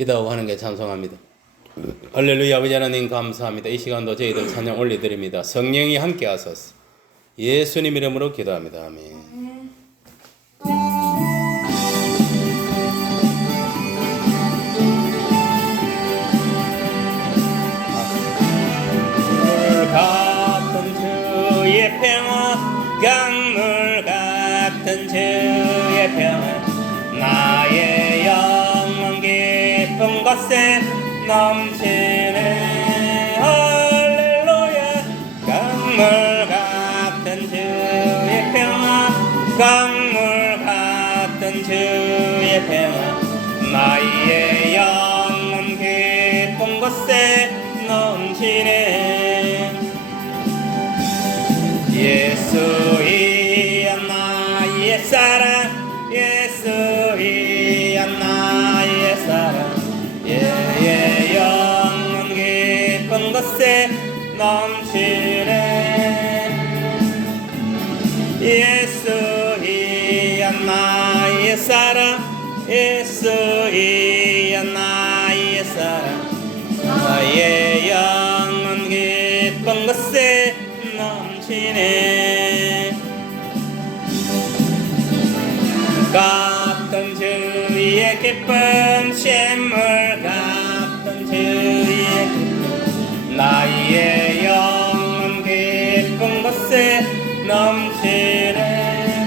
기도하고 하는 게 찬송합니다. 할렐루야 아버지 하나님 감사합니다. 이 시간도 저희들 찬양 올려드립니다. 성령이 함께 하소서. 예수님 이름으로 기도합니다. 아멘. 넘치네 할렐루야. 강물 같은 주의 평화 강물 같은 주의 평화. 나의 영혼 깊은 곳에 넘치네 예수이야 나의 사랑 곳에 넘치네. 예수이야 나의 사랑 예수이 곳에 넘치네.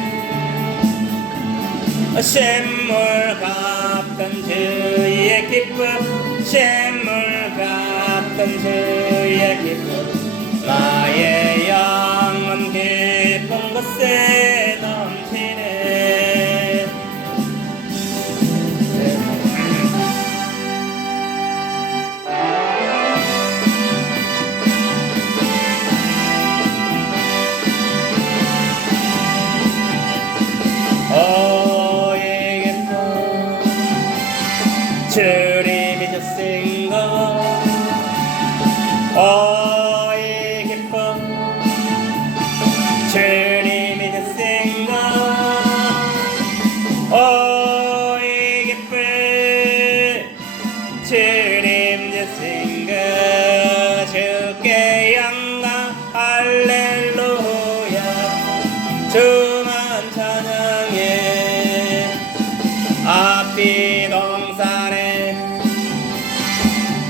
샘물 같은 주의 기쁨 샘물 같은 주의 기쁨. 나의 영원 깊은 곳에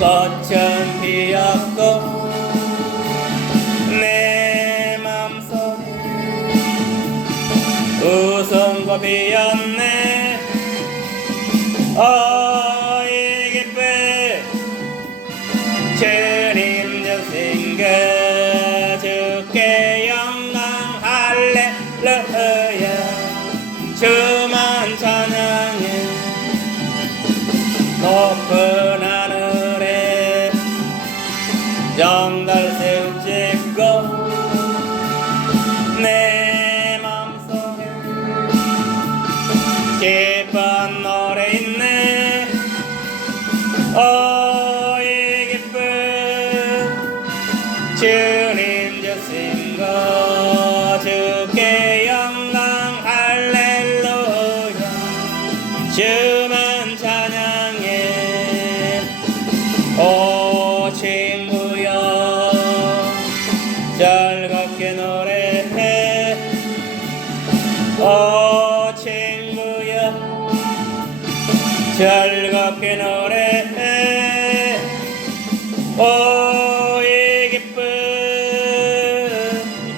꽃은 피 즐겁게 노래해 오이 기쁨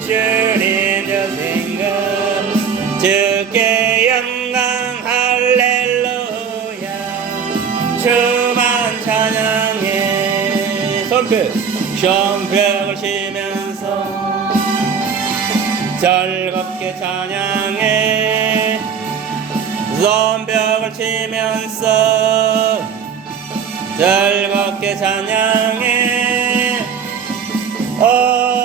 주님 주신 것 주께 영광 할렐루야. 주만 찬양해. 손뼉 손뼉을 치면서 즐겁게 찬양해. 손뼉을 치면서 즐겁게 찬양해. 오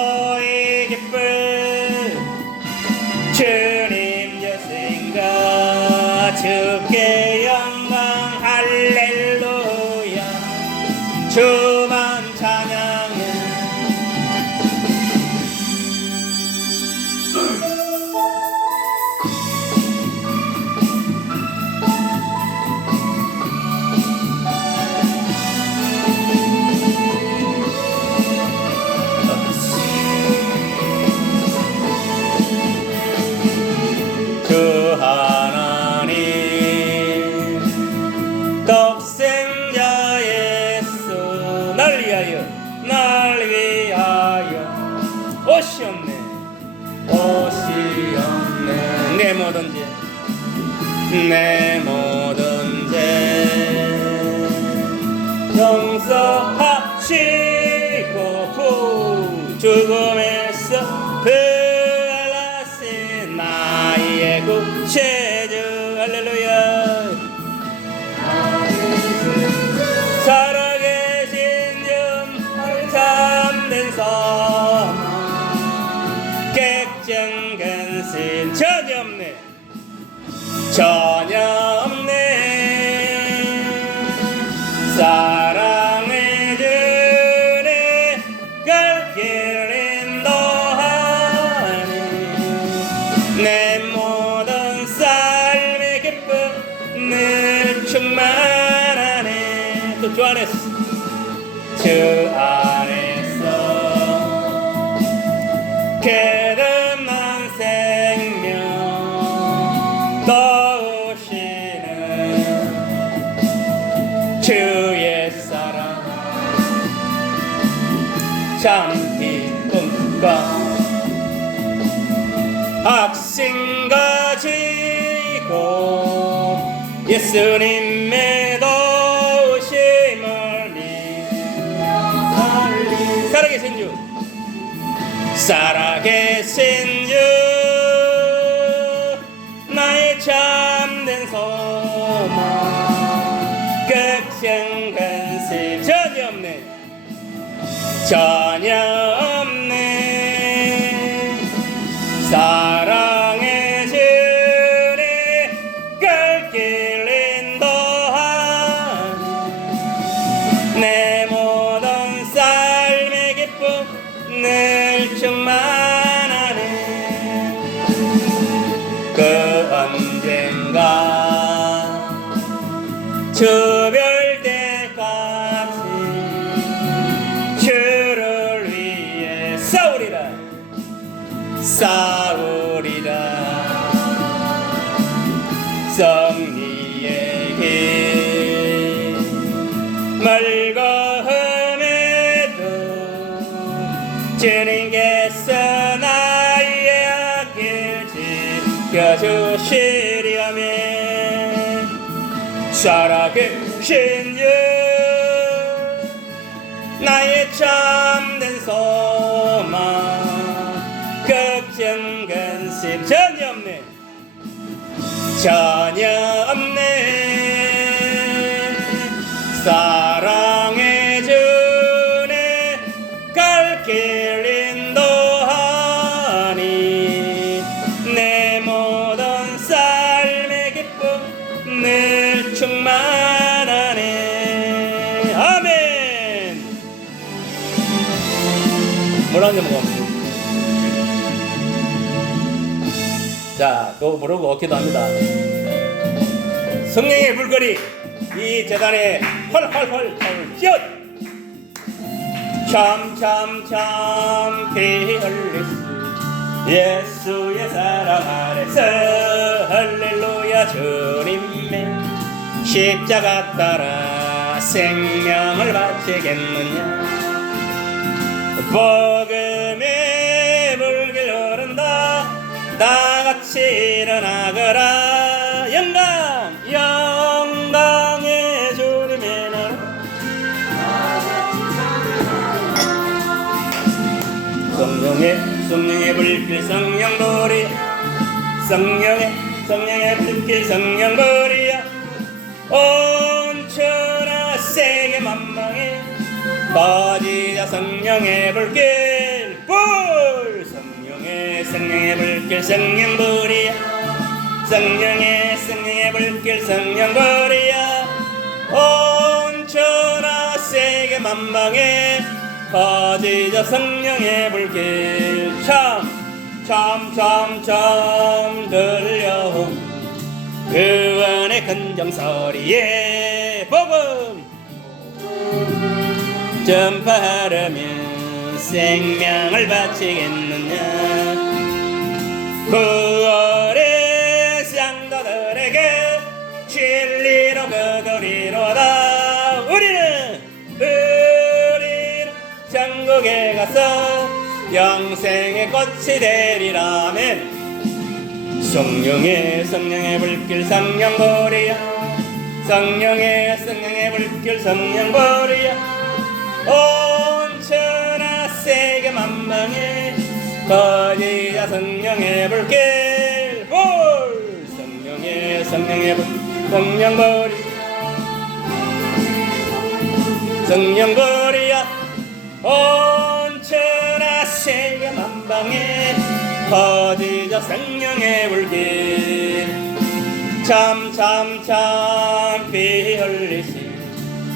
내 모든 죄. 용서하시고 후 죽음에서 부활하신 나의 구세주. 할렐루야 또 주 안에서 주 안에서 거듭난 생명 도우시는 주의 사랑. 참 기쁨과 악신 가 지고 예수님 살아계신 주 나의 참된 소망. 걱정 근심 전혀 없네. 전 언젠가 살아계신 주 나의 참된 소망. 걱정 근심. 전혀 없네. 전혀 없네 물한잔 먹어. 자, 또 부르고 기도합니다. 성령의 불거리 이 재단에 헐헐헐 휘어 참참참 피흘리스 예수의 사랑 아래서 할렐루야 주님의 십자가 따라 생명을 바치겠느냐 복음의 물길 흐른다. 다 같이 일어나거라. 영광 영광의 주님의 나라. 성령의 성령의 불길 성령불이 성령의 성령의 불길 성령불이야. 온천하 세계 만방에 빠지자 성령의 불길 불! 성령의 성령의 불길 성령불이야 성령의 성령의 불길 성령불이야 온 천하 세계 만방에 빠지자 성령의 불길. 참 참 참 참 들려온 그원의 큰정소리에 복음 전파하려면 생명을 바치겠느냐? 그월의 상도들에게 진리로 그 도리로다 우리는 우리는 전국에 가서 영생의 꽃이 되리라멘 성령의 성령의 불길 성령보리야 성령의 성령의 불길 성령보리야 온 천하 세계 만방에 거지자 성령의 불길. 불 성령의 성령의 불. 성령보리. 성령보리야. 온 천하 세계 만방에 거지자 성령의 불길. 참참참 피 흘리신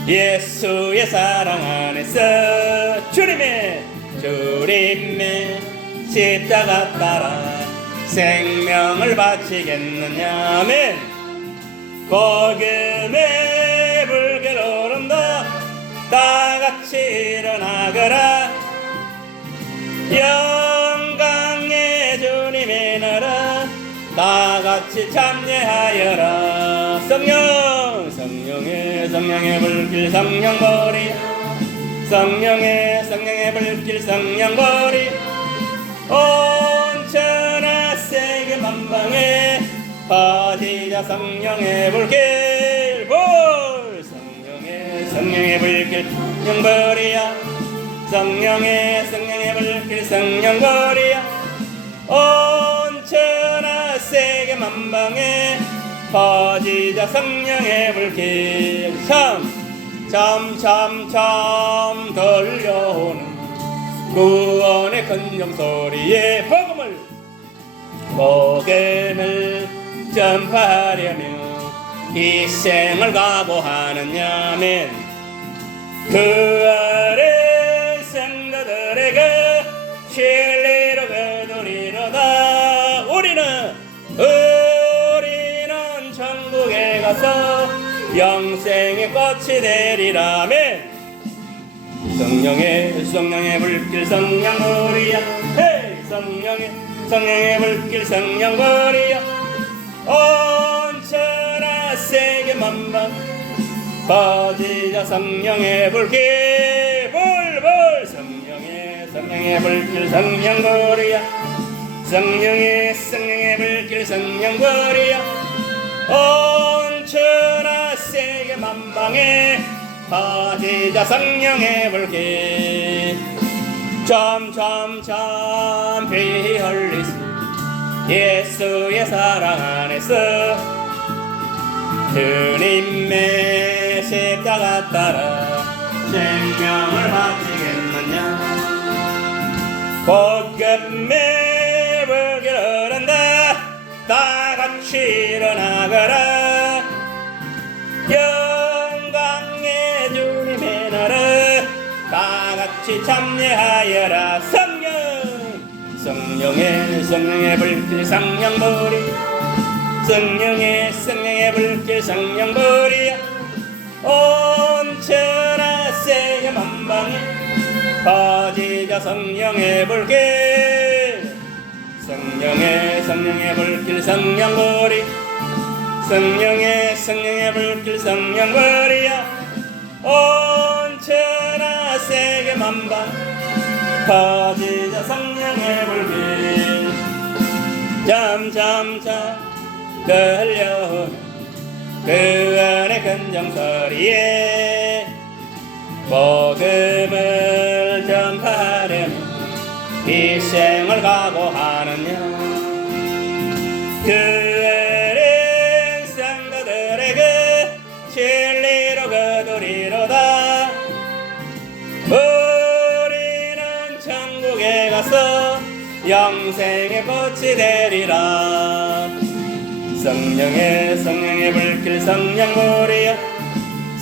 예수의 사랑 안에서 주님의 주님의 십자가 따라 생명을 바치겠느냐? 아멘. 복음의 불길 오른다. 다 같이 일어나거라. 영광의 주님의 나라. 다 같이 참여하여라. 성령 성령의 성령의 불길 성령거리. 성령의 성령의 불길 성령거리. 온 천하 세계 만방에 퍼지자 성령의 불길. 불 성령의 성령의 불길 성령거리야. 성령의 성령의 불길 성령거리야. 온 천하 세계 만방에 퍼지자 성령의 불길. 참참참참 들려오는 구원의 큰정 소리에 복음을 복음을 전파하려며 희생을 각오하느냐면 그 아래 영생의 꽃이 되리라면 성령의 성령의 불길 성령거리야. 헤이 성령의 성령의 불길 성령거리야. 온 천하 세계 만방. 퍼지자 성령의 불길 불불. 성령의 성령의 불길 성령거리야. 성령의 성령의 불길 성령거리야. 온 천하 세계 만방에 퍼지자 성령의 불길. 점점점 피 흘리시 예수의 사랑 안에서 주님의 십자가 따라 생명을 바치겠느냐? 복음의 불길 흐른다. 다 같이 일어나거라 영광의 주님의 나라 다 같이 참여하여라. 성령! 성령의 성령의 불길 성령불이 성령의 성령의 불길 성령불이 온 천하 세계 만방에 퍼지자 성령의 불길. 성령의 성령의 불길 성령불이 성령의 성령의 불길 성령거리야 온 천하 세계 만방 퍼지자 성령의 불길. 점점점 들려오는 그 안의 근정 소리에 복음을 전파하려면 희생을 각오하 영생의 꽃이 되리라. 성령의 성령의 불길 성령보리야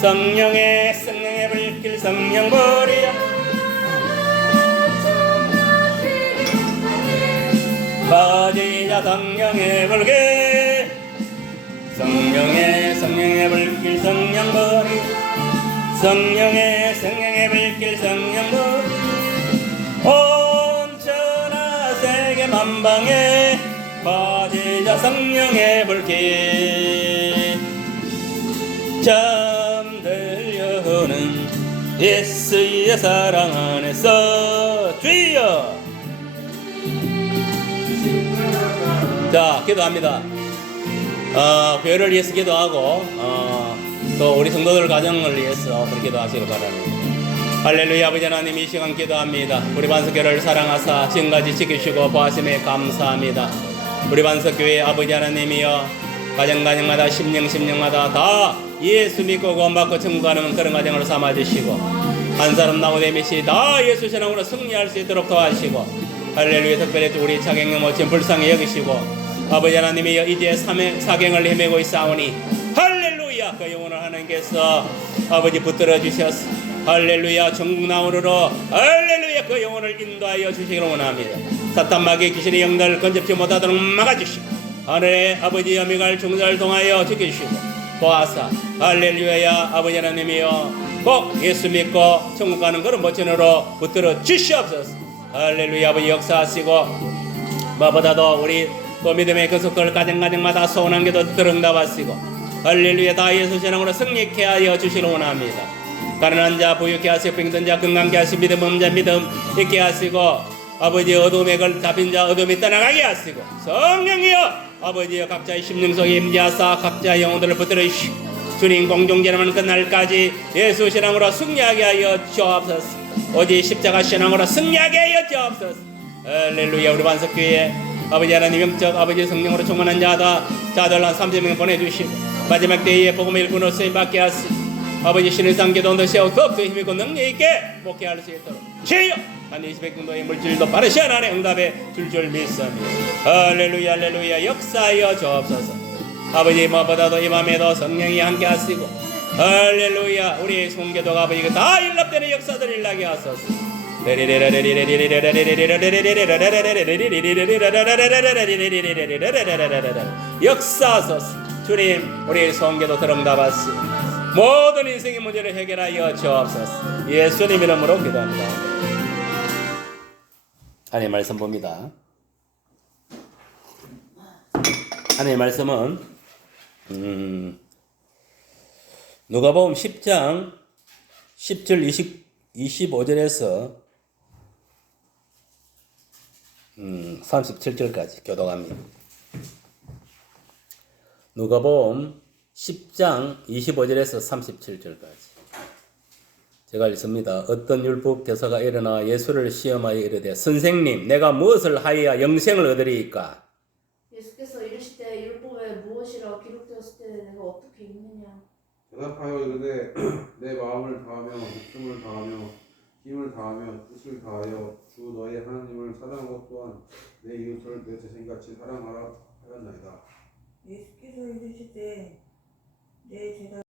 성령의 성령의 불길 성령보리야 거지자 성령의 불길. 성령의 성령의 불길 성령보리 성령의 성령의 불길 성령보리 만방에 거지자 성령의 불길 잠들려오는 예수의 사랑 안에서 주여 자, 기도합니다. 어, 교회를 위해서 기도하고, 어, 또 우리 성도들 가정을 위해서 그렇게 기도하시길 바랍니다. 할렐루야, 아버지 하나님 이 시간 기도합니다. 우리 반석교를 사랑하사 지금까지 지키시고 보하심에 감사합니다. 우리 반석교회 아버지 하나님이여 가정가정마다 심령 심령마다 다 예수 믿고 구원받고 천국하는 그런 가정을 삼아주시고 한 사람 나오되 미시 다 예수 신앙으로 승리할 수 있도록 도와주시고 할렐루야 특별히 또 우리 차경영 모친 불쌍히 여기시고 아버지 하나님이 이제 삼행, 사경을 헤매고 있사오니 할렐루야 그 영혼을 하나님께서 아버지 붙들어 주셨어 할렐루야 전국 나오르러 할렐루야 그 영혼을 인도하여 주시기를 원합니다. 사탄 마귀 귀신의 영들 건접지 못하도록 막아주시고 하늘의 아버지 여미갈 중자를 통하여 지켜주시고 보아사 할렐루야 아버지 하나님이여 꼭 예수 믿고 천국 가는 그런 모친으로 붙들어 주시옵소서. 할렐루야 아버지 역사하시고 무엇보다도 우리 또 믿음의 그 속들 가정가정마다 소원한 게도 들응답하시고 할렐루야 다 예수 신앙으로 승리케 하여 주시길 원합니다 가난한 자 부유케 하시고 병든 자 건강케 하시고 믿음 없는 자 믿음 있게 하시고 아버지 어둠의 걸 잡힌 자 어둠이 떠나가게 하시고 성령이여 아버지여 각자의 심령 속에 임재하사 각자의 영혼들을 붙들어 주시고 주님 공중제라는 그날까지 예수 신앙으로 승리하게 하여 주옵소서. 오직 십자가 신앙으로 승리하게 하여 주옵소서. 할렐루야 우리 반석교회 아버지 하나님 영적 아버지 성령으로 충만한 자다. 자들 한 30명 보내주시고 마지막 때에 복음의 일꾼으로 쓰임받게 하시고 아버지 신의 상계도 넣으시고 더욱더 힘있고 능력 있게 목회할 수 있도록 주여! 한 20회 정도의 물질도 빠르시 안에 응답에 줄줄 믿습니다. 할렐루야 할렐루야 역사하여 주옵소서. 아버지 무엇보다도 이 밤에도 성령이 함께 하시고 할렐루야 우리 송계도가 아버지 다 일납되는 역사들 일나게 하소서. 역사하소서. 주님 우리 성계도 들응답하시 모든 인생의 문제를 해결하여 주옵소서. 예수님 이름으로 기도합니다. 하나님 말씀 봅니다. 하나님 말씀은 음, 누가복음 10장 10절 20, 25절에서 음, 37절까지 교도합니다. 누가복음 10장 25절에서 37절까지 제가 읽습니다. 어떤 율법 교사가 일어나 예수를 시험하여 이르되 선생님 내가 무엇을 하여야 영생을 얻으리이까 예수께서 이르시되 율법에 무엇이라 기록되었을 때 내가 어떻게 읽느냐 대답하여 이르되 내 마음을 다하며 목숨을 다하며 힘을 다하며 뜻을 다하여 주 너의 하나님을 사랑하고 또한 내 이웃을 내 자신같이 사랑하라 하였나이다. 예수께서 이르시되 내 제자